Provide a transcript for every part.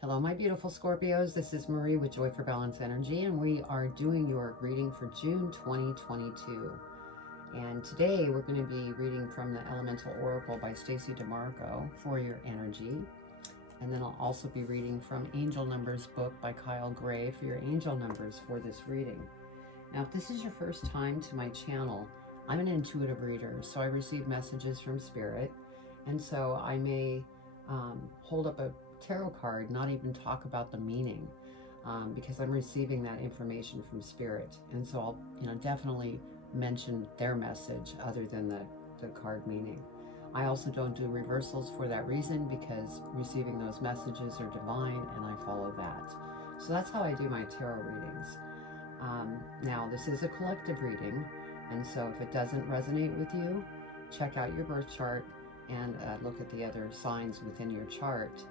Hello, my beautiful Scorpios. This is Marie with Joy for Balance Energy, and we are doing your reading for June 2022. And today we're going to be reading from the Elemental Oracle by Stacey DeMarco for your energy. And then I'll also be reading from Angel Numbers book by Kyle Gray for your angel numbers for this reading. Now, if this is your first time to my channel, I'm an intuitive reader, so I receive messages from Spirit. And so I may hold up a tarot card, not even talk about the meaning, because I'm receiving that information from Spirit. And so I'll definitely mention their message other than the card meaning. I also don't do reversals for that reason, because receiving those messages are divine and I follow that. So that's how I do my tarot readings. Now, this is a collective reading, and so if it doesn't resonate with you, check out your birth chart and look at the other signs within your chart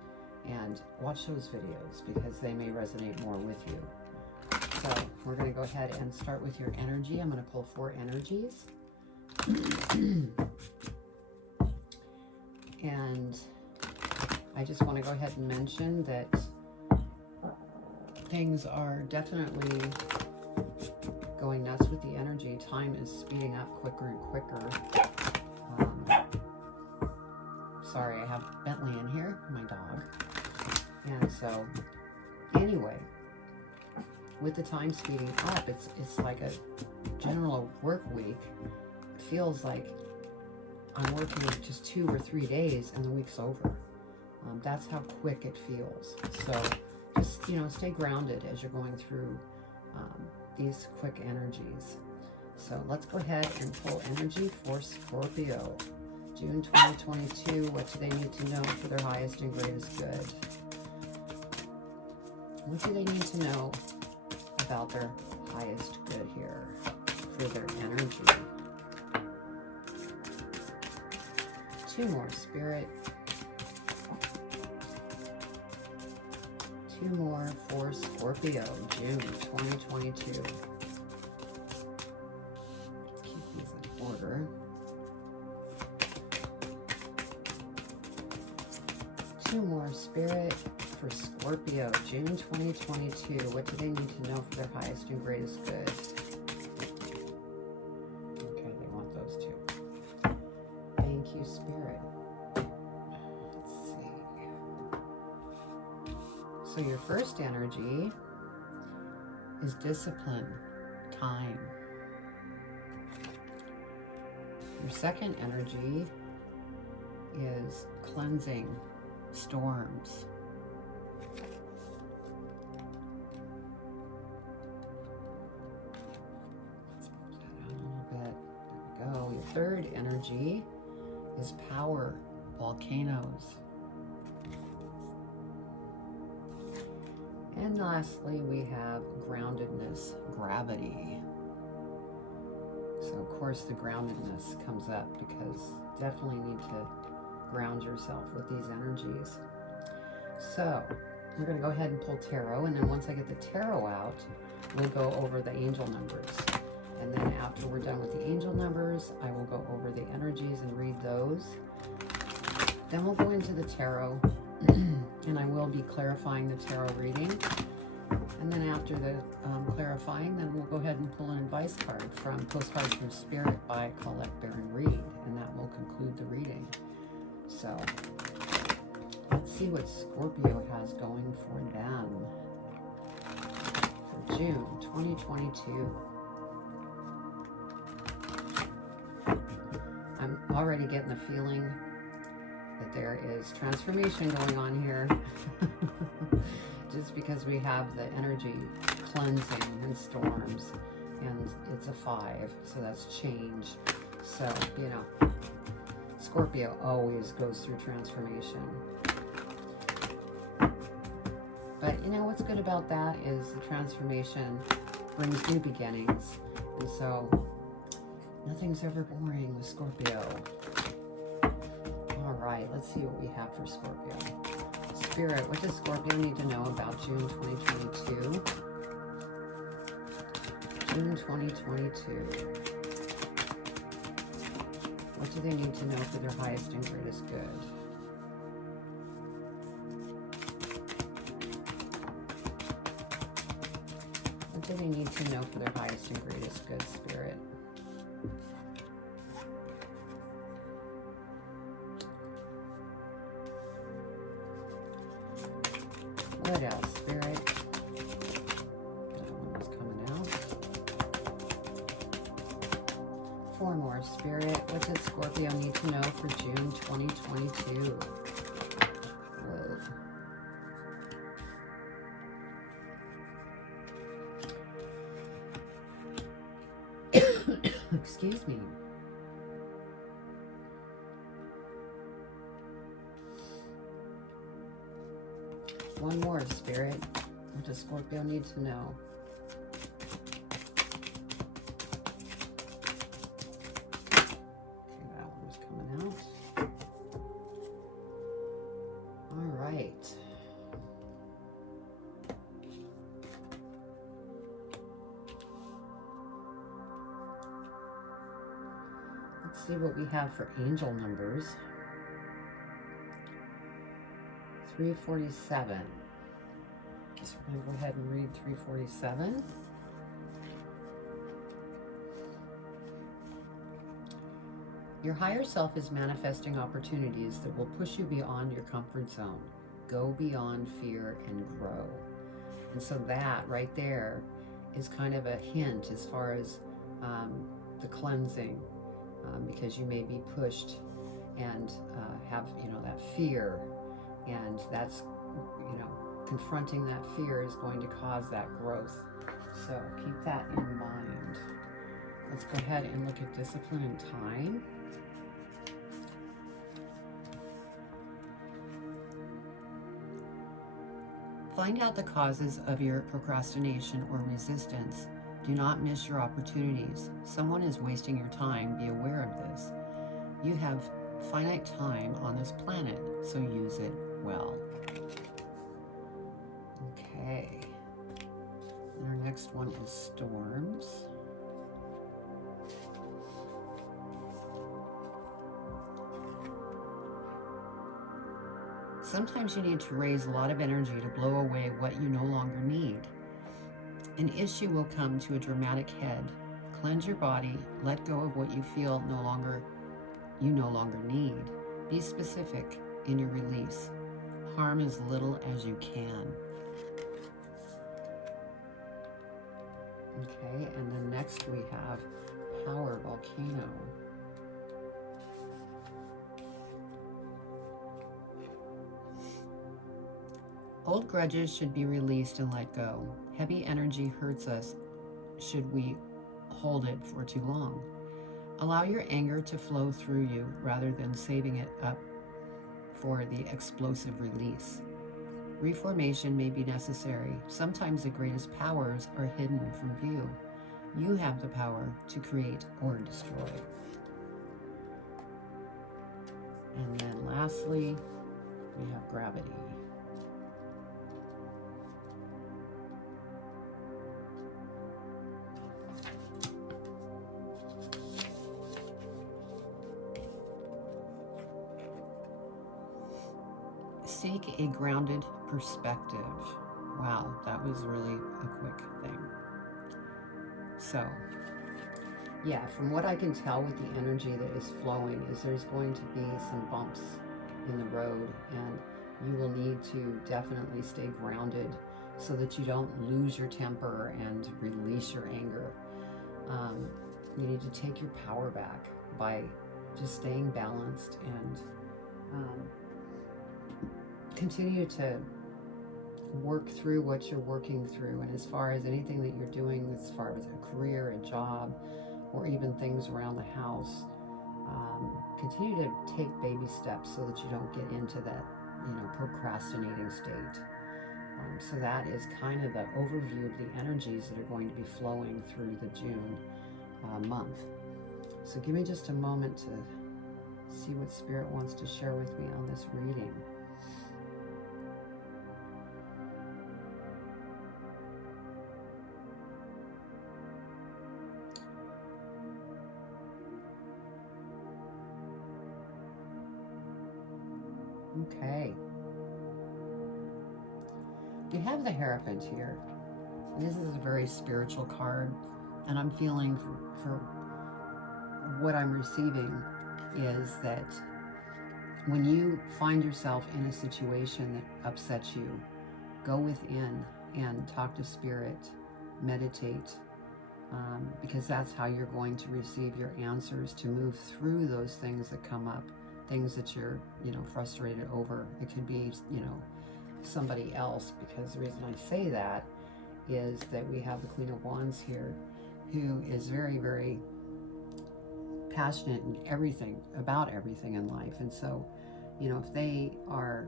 and watch those videos, because they may resonate more with you. So we're going to go ahead and start with your energy. I'm going to pull 4 energies. And I just want to go ahead and mention that things are definitely going nuts with the energy. Time is speeding up quicker and quicker. Sorry, I have Bentley in here, my dog. And so, anyway, with the time speeding up, it's like a general work week. It feels like I'm working just 2 or 3 days and the week's over. That's how quick it feels. So just, stay grounded as you're going through these quick energies. So let's go ahead and pull energy for Scorpio. June 2022, what do they need to know for their highest and greatest good? What do they need to know about their highest good here for their energy? 2 more, Spirit. 2 more for Scorpio, June 2022. Keep these in order. 2 more, Spirit, for Scorpio, June 2022. What do they need to know for their highest and greatest good? Okay, they want those 2. Thank you, Spirit. Let's see. So your first energy is discipline, time. Your second energy is cleansing, storms. Let's move that out a little bit. There we go. Your third energy is power, volcanoes. And lastly, we have groundedness, gravity. So of course the groundedness comes up, because definitely need to ground yourself with these energies. So we're going to go ahead and pull tarot, and then once I get the tarot out, we'll go over the angel numbers. And then after we're done with the angel numbers, I will go over the energies and read those. Then we'll go into the tarot, and I will be clarifying the tarot reading. And then after the clarifying, then we'll go ahead and pull an advice card from Postcards from Spirit by Colette Baron Reed, and that will conclude the reading. So let's see what Scorpio has going for them for June 2022. I'm already getting the feeling that there is transformation going on here. Just because we have the energy cleansing and storms, and it's a 5, so that's change. So, Scorpio always goes through transformation. But what's good about that is the transformation brings new beginnings. And so nothing's ever boring with Scorpio. All right, let's see what we have for Scorpio. Spirit, what does Scorpio need to know about June 2022? June 2022. What do they need to know for their highest and greatest good? What do they need to know for their highest and greatest good, Spirit? What else, Spirit? That one was coming out. 4 more, Spirit. What does Scorpio need to know for June 2022? Whoa. Excuse me. One more, Spirit. What does Scorpio need to know? Okay, that one was coming out. All right. Let's see what we have for angel numbers. 347. So we're going to go ahead and read 347. Your higher self is manifesting opportunities that will push you beyond your comfort zone. Go beyond fear and grow. And so that right there is kind of a hint as far as the cleansing, because you may be pushed and have, that fear. And that's, confronting that fear is going to cause that growth. So keep that in mind. Let's go ahead and look at discipline and time. Find out the causes of your procrastination or resistance. Do not miss your opportunities. Someone is wasting your time. Be aware of this. You have finite time on this planet, so use it well. Okay. And our next one is storms. Sometimes you need to raise a lot of energy to blow away what you no longer need. An issue will come to a dramatic head. Cleanse your body. Let go of what you feel you no longer need. Be specific in your release. Harm as little as you can. Okay, and then next we have Power Volcano. Old grudges should be released and let go. Heavy energy hurts us should we hold it for too long. Allow your anger to flow through you rather than saving it up for the explosive release. Reformation may be necessary. Sometimes the greatest powers are hidden from view. You have the power to create or destroy. And then lastly, we have gravity. Seek a grounded perspective. Wow, that was really a quick thing. So, yeah, from what I can tell with the energy that is flowing is there's going to be some bumps in the road, and you will need to definitely stay grounded so that you don't lose your temper and release your anger. You need to take your power back by just staying balanced and continue to work through what you're working through. And as far as anything that you're doing, as far as a career, a job, or even things around the house, continue to take baby steps so that you don't get into that, procrastinating state. So that is kind of the overview of the energies that are going to be flowing through the June month. So give me just a moment to see what Spirit wants to share with me on this reading. Okay. You have the Hierophant here. This is a very spiritual card, and I'm feeling for what I'm receiving is that when you find yourself in a situation that upsets you, go within and talk to Spirit, meditate, because that's how you're going to receive your answers to move through those things that come up, things that you're, frustrated over. It could be, somebody else, because the reason I say that is that we have the Queen of Wands here, who is very, very passionate in everything, about everything in life. And so, if they are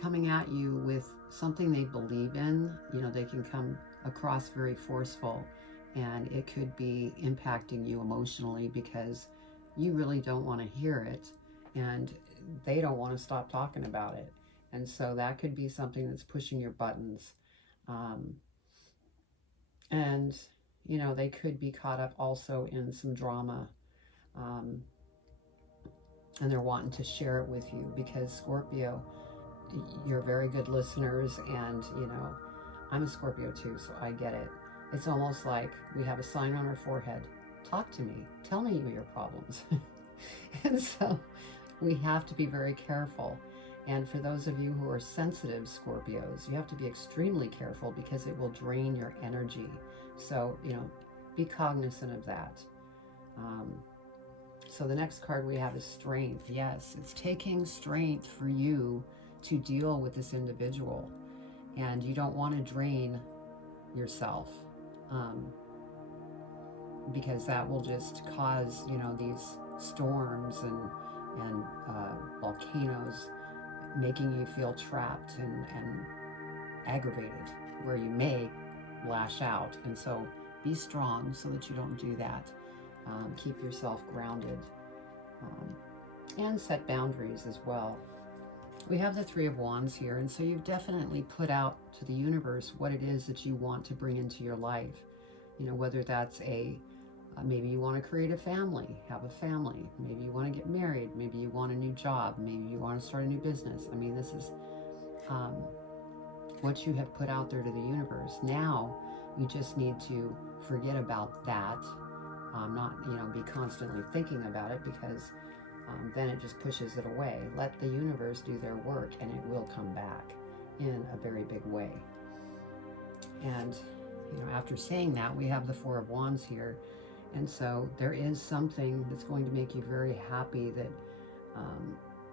coming at you with something they believe in, they can come across very forceful, and it could be impacting you emotionally because you really don't want to hear it, and they don't want to stop talking about it. And so that could be something that's pushing your buttons. And, they could be caught up also in some drama. And they're wanting to share it with you because Scorpio, you're very good listeners, and, I'm a Scorpio too, so I get it. It's almost like we have a sign on our forehead. Talk to me. Tell me your problems. And so we have to be very careful. And for those of you who are sensitive Scorpios, you have to be extremely careful because it will drain your energy. So, be cognizant of that. So the next card we have is Strength. Yes, it's taking strength for you to deal with this individual. And you don't want to drain yourself, because that will just cause, these storms and volcanoes, making you feel trapped and aggravated, where you may lash out. And so be strong so that you don't do that. Keep yourself grounded, and set boundaries as well. We have the Three of Wands here, and so you've definitely put out to the universe what it is that you want to bring into your life. Whether that's maybe you want to create a family, have a family. Maybe you want to get married. Maybe you want a new job. Maybe you want to start a new business. I mean, this is what you have put out there to the universe. Now, you just need to forget about that. Not, be constantly thinking about it, because then it just pushes it away. Let the universe do their work, and it will come back in a very big way. And, after saying that, we have the Four of Wands here. And so there is something that's going to make you very happy that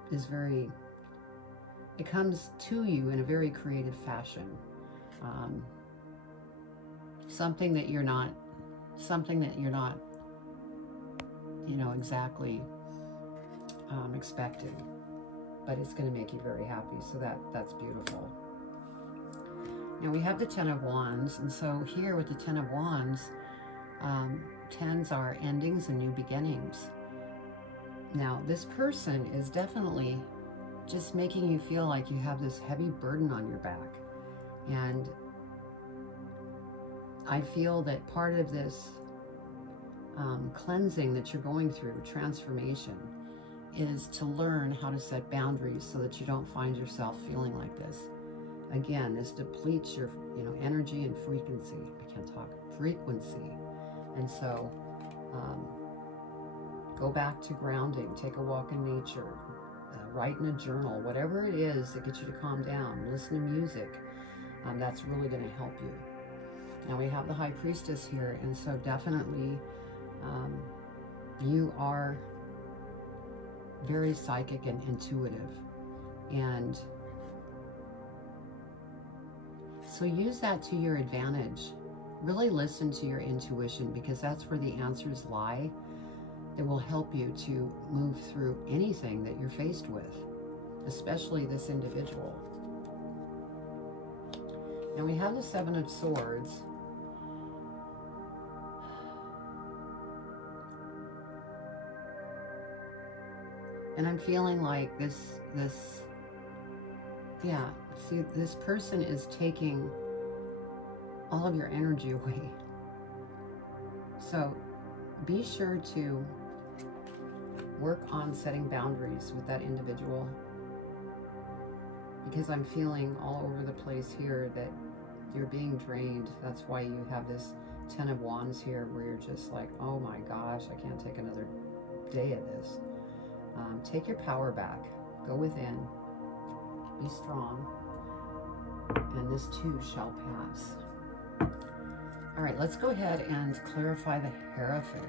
is very, it comes to you in a very creative fashion. Something that you're not, exactly expecting, but it's going to make you very happy. So that's beautiful. Now we have the Ten of Wands, and so here with the Ten of Wands, tens are endings and new beginnings. Now this person is definitely just making you feel like you have this heavy burden on your back, and I feel that part of this cleansing that you're going through, transformation, is to learn how to set boundaries so that you don't find yourself feeling like this. Again, this depletes your, energy and frequency. I can't talk. Frequency. And so, go back to grounding. Take a walk in nature. Write in a journal. Whatever it is that gets you to calm down. Listen to music. That's really going to help you. Now we have the High Priestess here, and so definitely you are very psychic and intuitive, and so use that to your advantage. Really listen to your intuition, because that's where the answers lie that will help you to move through anything that you're faced with, especially this individual. Now we have the Seven of Swords. And I'm feeling like this, see, this person is taking all of your energy away. So be sure to work on setting boundaries with that individual. because I'm feeling all over the place here that you're being drained. That's why you have this 10 of Wands here, where you're just like, oh my gosh, I can't take another day of this. Take your power back. Go within. Be strong. And this too shall pass. All right, let's go ahead and clarify the Hierophant.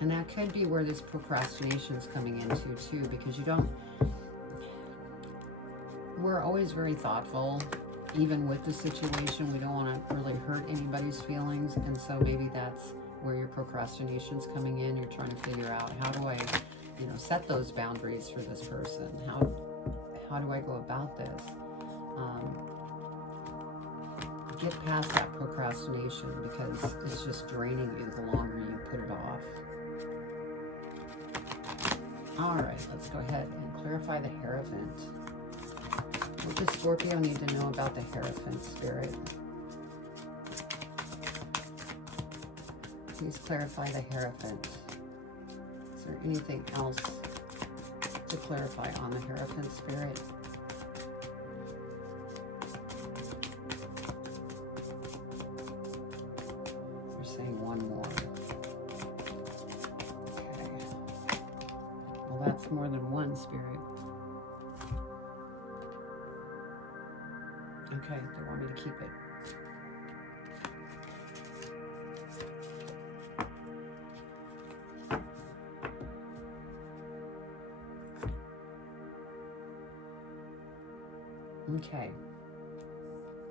And that could be where this procrastination is coming into too, because we're always very thoughtful, even with the situation. We don't want to really hurt anybody's feelings. And so maybe that's where your procrastination is coming in. You're trying to figure out, how do I, set those boundaries for this person? How do I go about this? Get past that procrastination, because it's just draining you the longer you put it off. All right, let's go ahead and clarify the Hierophant. What does Scorpio need to know about the Hierophant, Spirit? Please clarify the Hierophant. Is there anything else to clarify on the Hierophant, Spirit? You're saying one more. That's more than one, Spirit. Okay, they want me to keep it. Okay.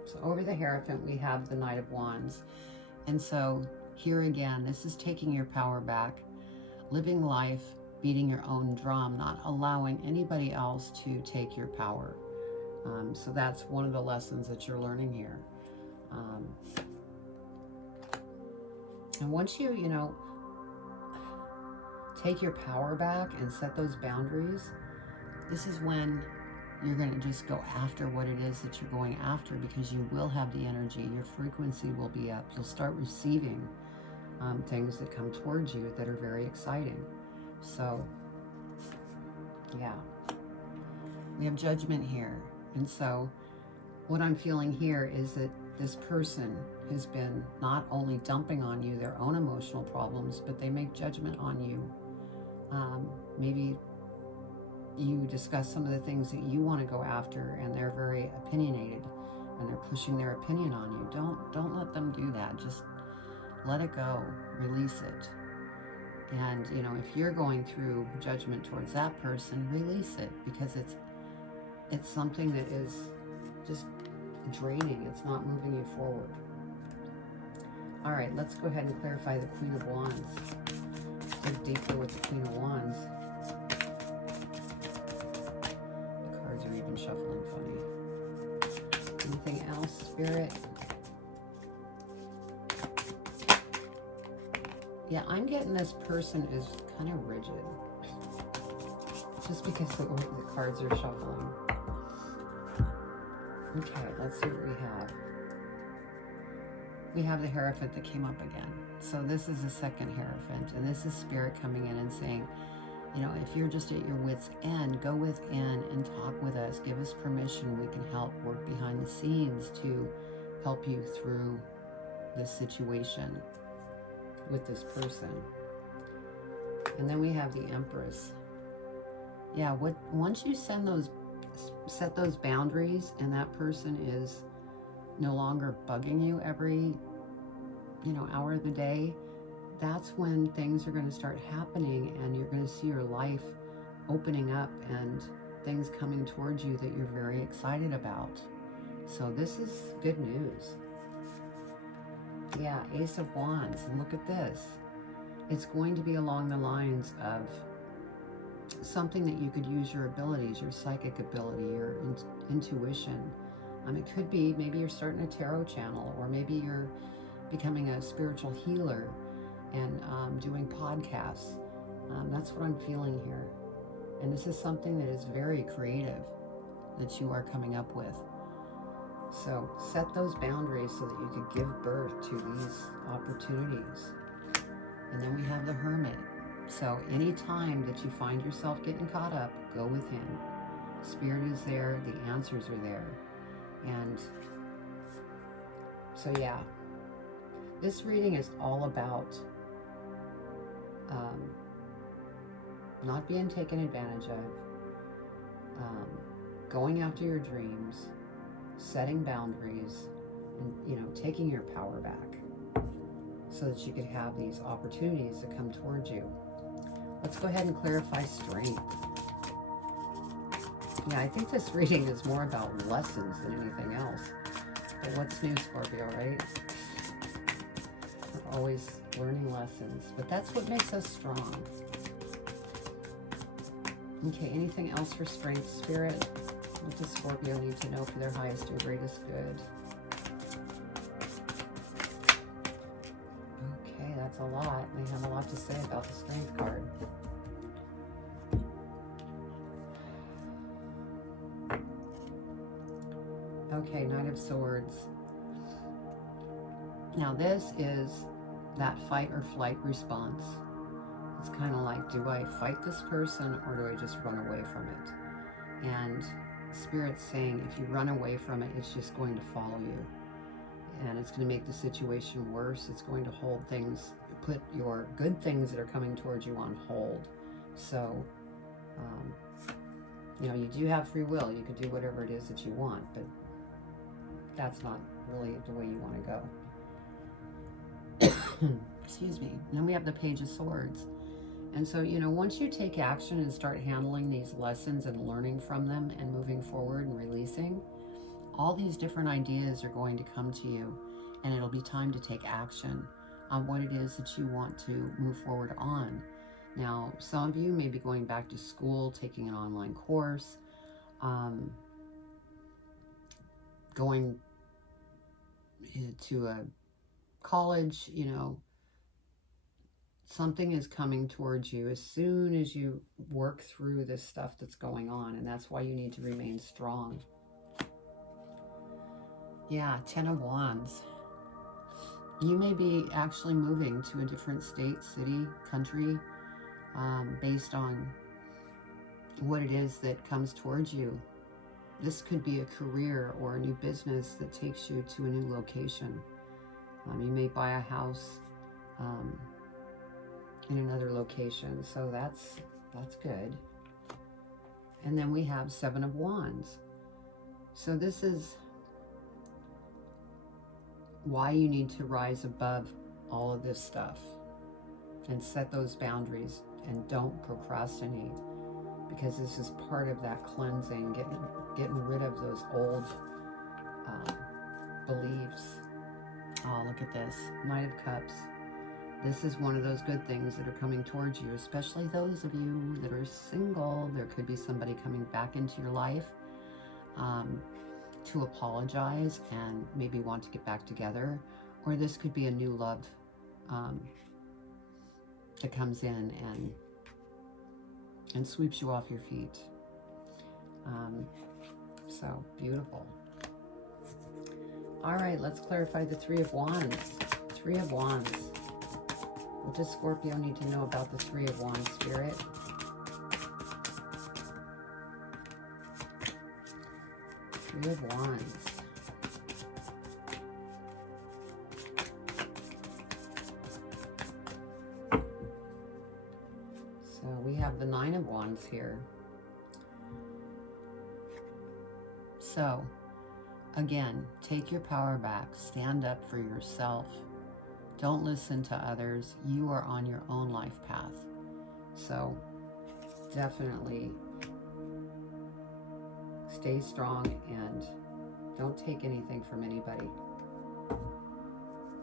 So over the Hierophant, we have the Knight of Wands. And so here again, this is taking your power back, living life, beating your own drum, not allowing anybody else to take your power. So that's one of the lessons that you're learning here. And once you, take your power back and set those boundaries, this is when you're going to just go after what it is that you're going after, because you will have the energy. Your frequency will be up. You'll start receiving things that come towards you that are very exciting. So, yeah, we have Judgment here. And so what I'm feeling here is that this person has been not only dumping on you their own emotional problems, but they make judgment on you. Maybe you discuss some of the things that you want to go after, and they're very opinionated and they're pushing their opinion on you. Don't let them do that. Just let it go, release it. And, if you're going through judgment towards that person, release it, because it's something that is just draining. It's not moving you forward. All right, let's go ahead and clarify the Queen of Wands. Dig deeper with the Queen of Wands. The cards are even shuffling funny. Anything else, Spirit? Yeah, I'm getting this person is kind of rigid, just because the way the cards are shuffling. Okay, let's see what we have. We have the Hierophant that came up again. So this is the second Hierophant, and this is Spirit coming in and saying, if you're just at your wit's end, go within and talk with us. Give us permission. We can help work behind the scenes to help you through this situation with this person. And then we have the Empress. Yeah, once you set those boundaries, and that person is no longer bugging you every hour of the day, that's when things are going to start happening, and you're going to see your life opening up and things coming towards you that you're very excited about. So this is good news. Yeah, Ace of Wands, and look at this. It's going to be along the lines of something that you could use your abilities, your psychic ability, your intuition. It could be maybe you're starting a tarot channel, or maybe you're becoming a spiritual healer and doing podcasts. That's what I'm feeling here. And this is something that is very creative that you are coming up with. So set those boundaries so that you could give birth to these opportunities. And then we have the Hermit. So anytime that you find yourself getting caught up, go within. Spirit is there, the answers are there. And so yeah, this reading is all about not being taken advantage of, going after your dreams, setting boundaries, and, you know, taking your power back so that you could have these opportunities that come towards you. Let's go ahead and clarify strength. Yeah, I think this reading is more about lessons than anything else. But what's new, Scorpio, right? We're always learning lessons, but that's what makes us strong. Okay, anything else for strength, Spirit? What does Scorpio need to know for their highest and greatest good? Okay, that's a lot. They have a lot to say about the strength card. Okay, Knight of Swords. Now this is that fight or flight response. It's kind of like, do I fight this person or do I just run away from it? And Spirit's saying if you run away from it, it's just going to follow you. And it's going to make the situation worse. It's going to hold things, put your good things that are coming towards you on hold. So, you know, you do have free will. You could do whatever it is that you want, but that's not really the way you want to go. Excuse me. And then we have the Page of Swords. And so, you know, once you take action and start handling these lessons and learning from them and moving forward and releasing, all these different ideas are going to come to you, and it'll be time to take action on what it is that you want to move forward on. Now, some of you may be going back to school, taking an online course, going to a college, you know, something is coming towards you as soon as you work through this stuff that's going on, and that's why you need to remain strong. Yeah, Ten of Wands. You may be actually moving to a different state, city, country, based on what it is that comes towards you. This could be a career or a new business that takes you to a new location. You may buy a house in another location, so that's good. And then we have Seven of Wands. So this is why you need to rise above all of this stuff and set those boundaries and don't procrastinate, because this is part of that cleansing, getting rid of those old beliefs. Oh, look at this. Knight of Cups. This is one of those good things that are coming towards you, especially those of you that are single. There could be somebody coming back into your life to apologize and maybe want to get back together. Or this could be a new love that comes in and sweeps you off your feet. So beautiful. All right, let's clarify the Three of Wands. Three of Wands. What does Scorpio need to know about the Three of Wands, Spirit? Three of Wands. So we have the Nine of Wands here. So, again, take your power back. Stand up for yourself. Don't listen to others. You are on your own life path. So, definitely stay strong and don't take anything from anybody.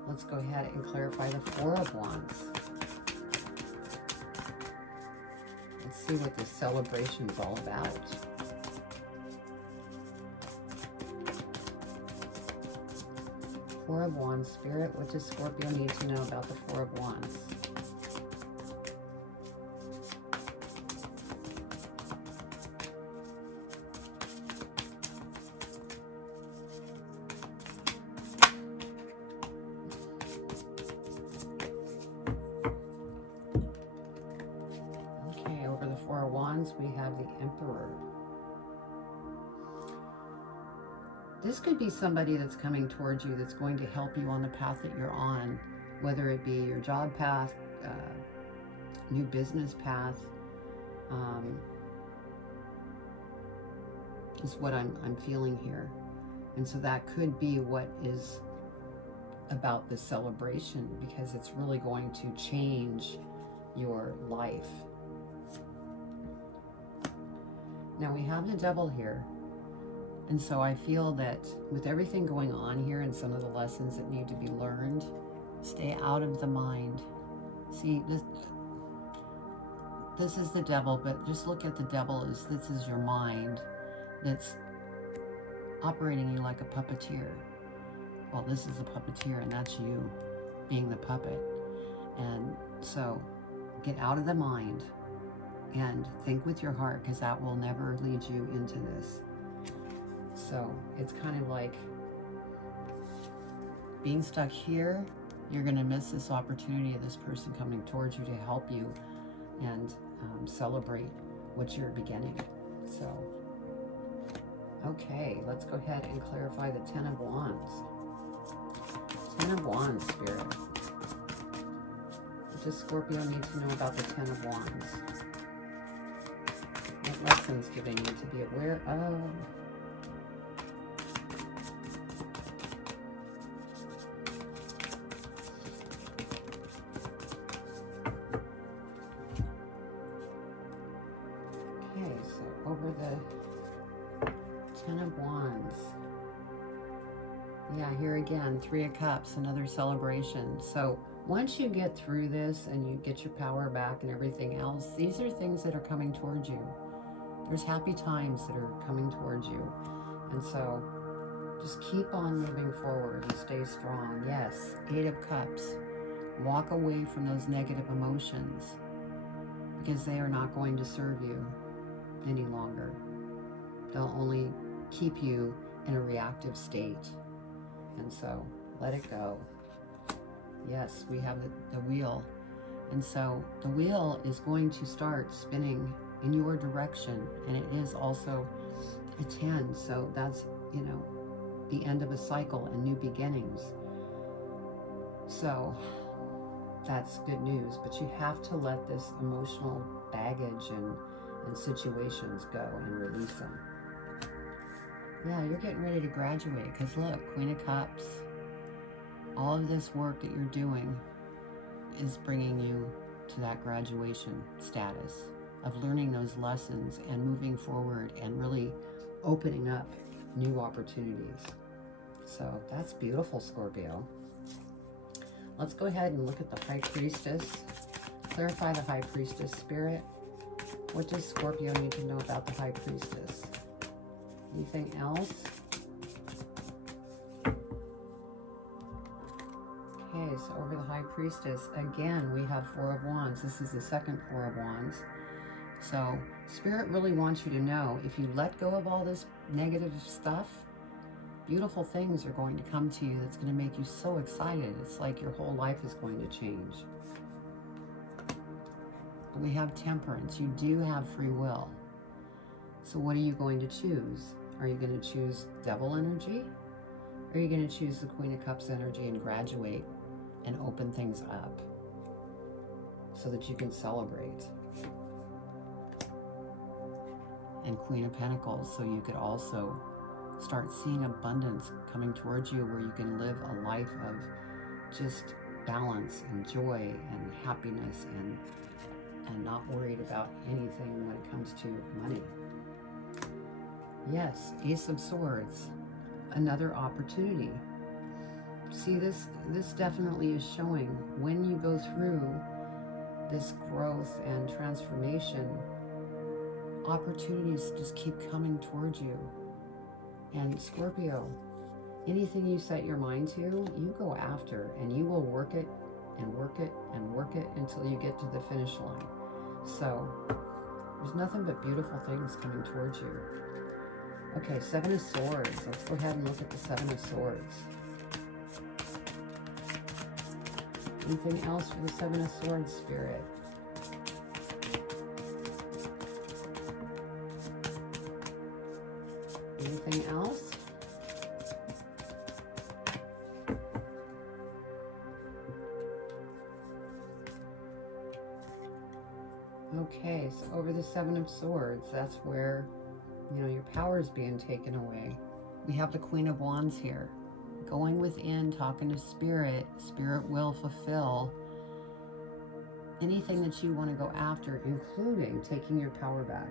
Let's go ahead and clarify the Four of Wands. Let's see what this celebration is all about. Four of Wands, Spirit, what does Scorpio need to know about the Four of Wands? This could be somebody that's coming towards you that's going to help you on the path that you're on, whether it be your job path, new business path, is what I'm feeling here. And so that could be what is about this celebration, because it's really going to change your life. Now we have the devil here. And so I feel that with everything going on here and some of the lessons that need to be learned, stay out of the mind. See, this is the devil, but just look at the devil as this is your mind that's operating you like a puppeteer. Well, this is a puppeteer, and that's you being the puppet. And so get out of the mind and think with your heart, because that will never lead you into this. So it's kind of like being stuck here. You're going to miss this opportunity of this person coming towards you to help you and celebrate what you're beginning. So, okay, let's go ahead and clarify the Ten of Wands. Ten of Wands, Spirit. What does Scorpio need to know about the Ten of Wands? What lessons do they need to be aware of? Okay, so over the Ten of Wands. Yeah, here again, Three of Cups, another celebration. So once you get through this and you get your power back and everything else, these are things that are coming towards you. There's happy times that are coming towards you. And so just keep on moving forward and stay strong. Yes, Eight of Cups. Walk away from those negative emotions, because they are not going to serve you any longer. They'll only keep you in a reactive state. And so let it go. Yes, we have the wheel. And so the wheel is going to start spinning in your direction. And it is also a 10. So that's, you know, the end of a cycle and new beginnings. So that's good news. But you have to let this emotional baggage and situations go and release them. Yeah, you're getting ready to graduate, because look, Queen of Cups. All of this work that you're doing is bringing you to that graduation status of learning those lessons and moving forward and really opening up new opportunities. So that's beautiful, Scorpio. Let's go ahead and look at the High Priestess. Clarify the High Priestess, Spirit. What does Scorpio need to know about the High Priestess? Anything else? Okay, so over the High Priestess, again, we have Four of Wands. This is the second Four of Wands. So Spirit really wants you to know, if you let go of all this negative stuff, beautiful things are going to come to you that's going to make you so excited. It's like your whole life is going to change. But we have Temperance. You do have free will. So what are you going to choose? Are you going to choose Devil energy? Or are you going to choose the Queen of Cups energy and graduate and open things up so that you can celebrate? And Queen of Pentacles, so you could also start seeing abundance coming towards you, where you can live a life of just balance and joy and happiness and not worried about anything when it comes to money. Yes, Ace of Swords, another opportunity. See, this definitely is showing when you go through this growth and transformation, opportunities just keep coming towards you. And Scorpio, anything you set your mind to, you go after, and you will work it and work it and work it until you get to the finish line. So there's nothing but beautiful things coming towards you. Okay, Seven of Swords. Let's go ahead and look at the Seven of Swords. Anything else for the Seven of Swords, Spirit? Anything else? Okay, so over the Seven of Swords, that's where, your power is being taken away. We have the Queen of Wands here. Going within, talking to Spirit. Spirit will fulfill anything that you want to go after, including taking your power back.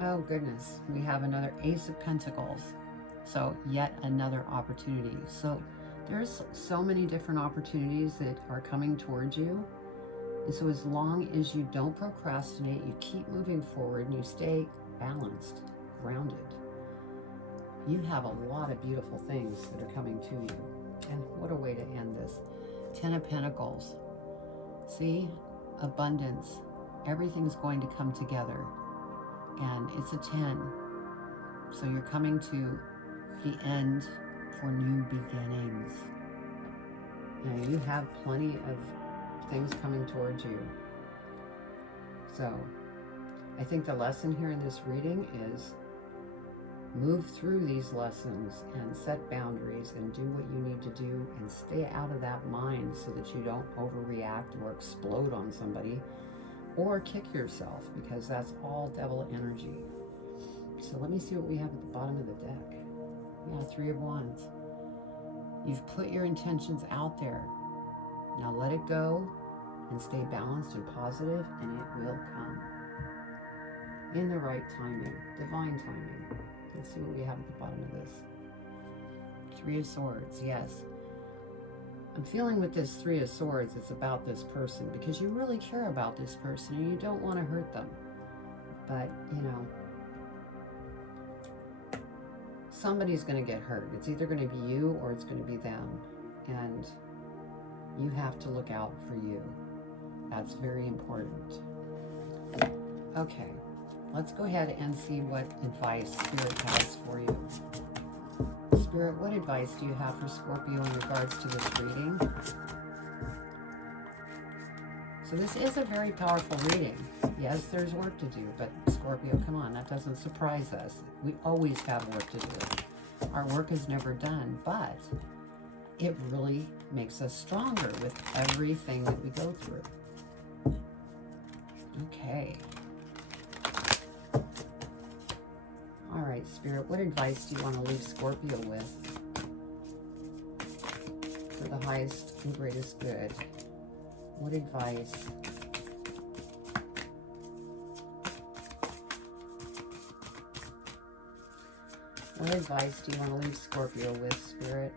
Oh goodness, we have another Ace of Pentacles. So yet another opportunity. So there's so many different opportunities that are coming towards you. And so as long as you don't procrastinate, you keep moving forward and you stay balanced, grounded, you have a lot of beautiful things that are coming to you. And what a way to end this. 10 of Pentacles. See? Abundance. Everything's going to come together. And it's a 10. So you're coming to the end for new beginnings. Now you have plenty of things coming towards you. So I think the lesson here in this reading is move through these lessons and set boundaries and do what you need to do and stay out of that mind so that you don't overreact or explode on somebody or kick yourself, because that's all devil energy. So let me see what we have at the bottom of the deck. Yeah, Three of Wands. You've put your intentions out there. Now let it go and stay balanced and positive, and it will come in the right timing, divine timing. Let's see what we have at the bottom of this. Three of Swords, yes. I'm feeling with this Three of Swords, it's about this person because you really care about this person and you don't want to hurt them. But, somebody's going to get hurt. It's either going to be you or it's going to be them. And you have to look out for you. That's very important. Okay, let's go ahead and see what advice Spirit has for you. Spirit, what advice do you have for Scorpio in regards to this reading? So this is a very powerful reading. Yes, there's work to do, but Scorpio, come on, that doesn't surprise us. We always have work to do. Our work is never done, but it really makes us stronger with everything that we go through. Okay. All right, Spirit, what advice do you want to leave Scorpio with for the highest and greatest good? What advice? What advice do you want to leave Scorpio with, Spirit?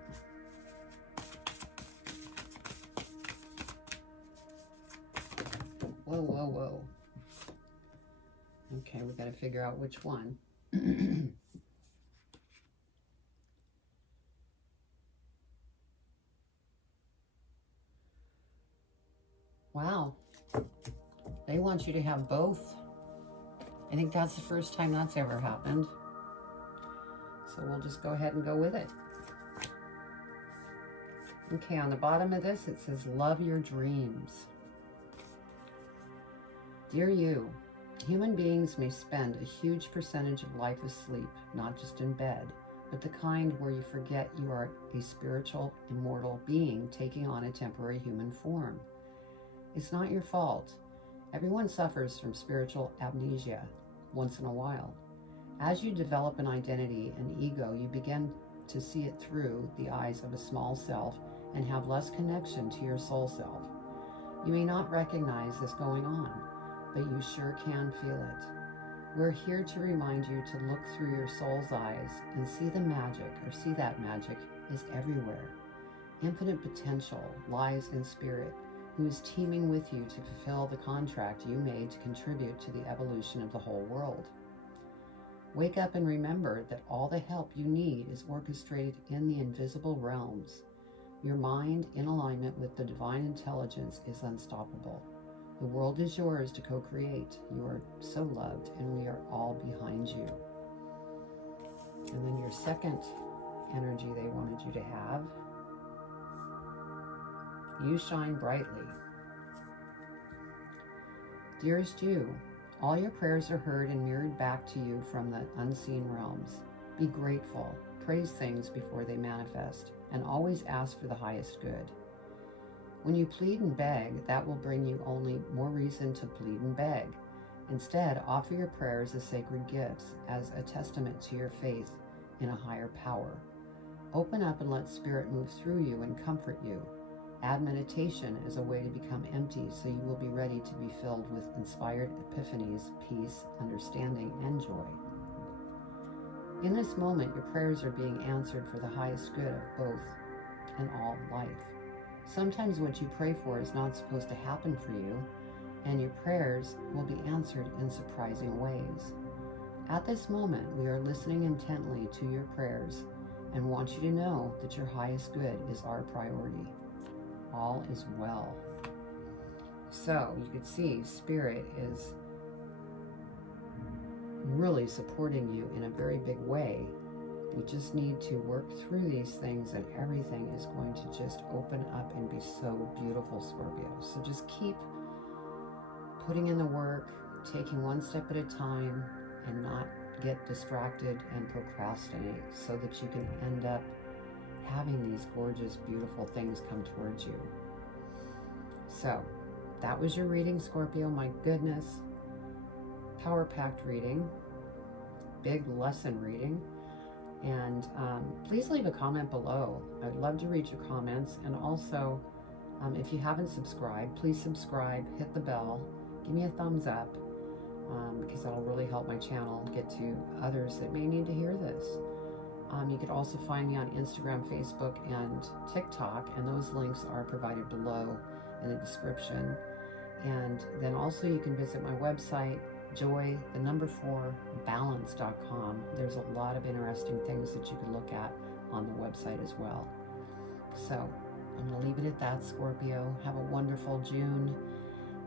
Whoa, whoa, whoa. Okay, we got to figure out which one. Wow. They want you to have both. I think that's the first time that's ever happened. So we'll just go ahead and go with it. Okay, on the bottom of this, it says, love your dreams. Dear you, human beings may spend a huge percentage of life asleep, not just in bed, but the kind where you forget you are a spiritual, immortal being taking on a temporary human form. It's not your fault. Everyone suffers from spiritual amnesia once in a while. As you develop an identity and ego, you begin to see it through the eyes of a small self and have less connection to your soul self. You may not recognize this going on, but you sure can feel it. We're here to remind you to look through your soul's eyes and see the magic, or see that magic is everywhere. Infinite potential lies in Spirit, who is teaming with you to fulfill the contract you made to contribute to the evolution of the whole world. Wake up and remember that all the help you need is orchestrated in the invisible realms. Your mind, in alignment with the divine intelligence, is unstoppable. The world is yours to co-create. You are so loved, and we are all behind you. And then your second energy they wanted you to have. You shine brightly. Dearest you, all your prayers are heard and mirrored back to you from the unseen realms. Be grateful, praise things before they manifest, and always ask for the highest good. When you plead and beg, that will bring you only more reason to plead and beg. Instead, offer your prayers as sacred gifts, as a testament to your faith in a higher power. Open up and let Spirit move through you and comfort you. Add meditation as a way to become empty, so you will be ready to be filled with inspired epiphanies, peace, understanding, and joy. In this moment, your prayers are being answered for the highest good of both and all life. Sometimes what you pray for is not supposed to happen for you, and your prayers will be answered in surprising ways. At this moment, we are listening intently to your prayers and want you to know that your highest good is our priority. All is well. So you can see Spirit is really supporting you in a very big way. You just need to work through these things and everything is going to just open up and be so beautiful, Scorpio. So just keep putting in the work, taking one step at a time, and not get distracted and procrastinate, so that you can end up having these gorgeous, beautiful things come towards you. So that was your reading, Scorpio. My goodness. Power-packed reading. Big lesson reading. And please leave a comment below. I'd love to read your comments. And also, if you haven't subscribed, please subscribe, hit the bell, give me a thumbs up, because that'll really help my channel get to others that may need to hear this. You can also find me on Instagram, Facebook, and TikTok, and those links are provided below in the description. And then also you can visit my website, joy4balance.com. There's a lot of interesting things that you can look at on the website as well. So I'm going to leave it at that, Scorpio. Have a wonderful June,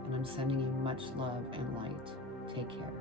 and I'm sending you much love and light. Take care.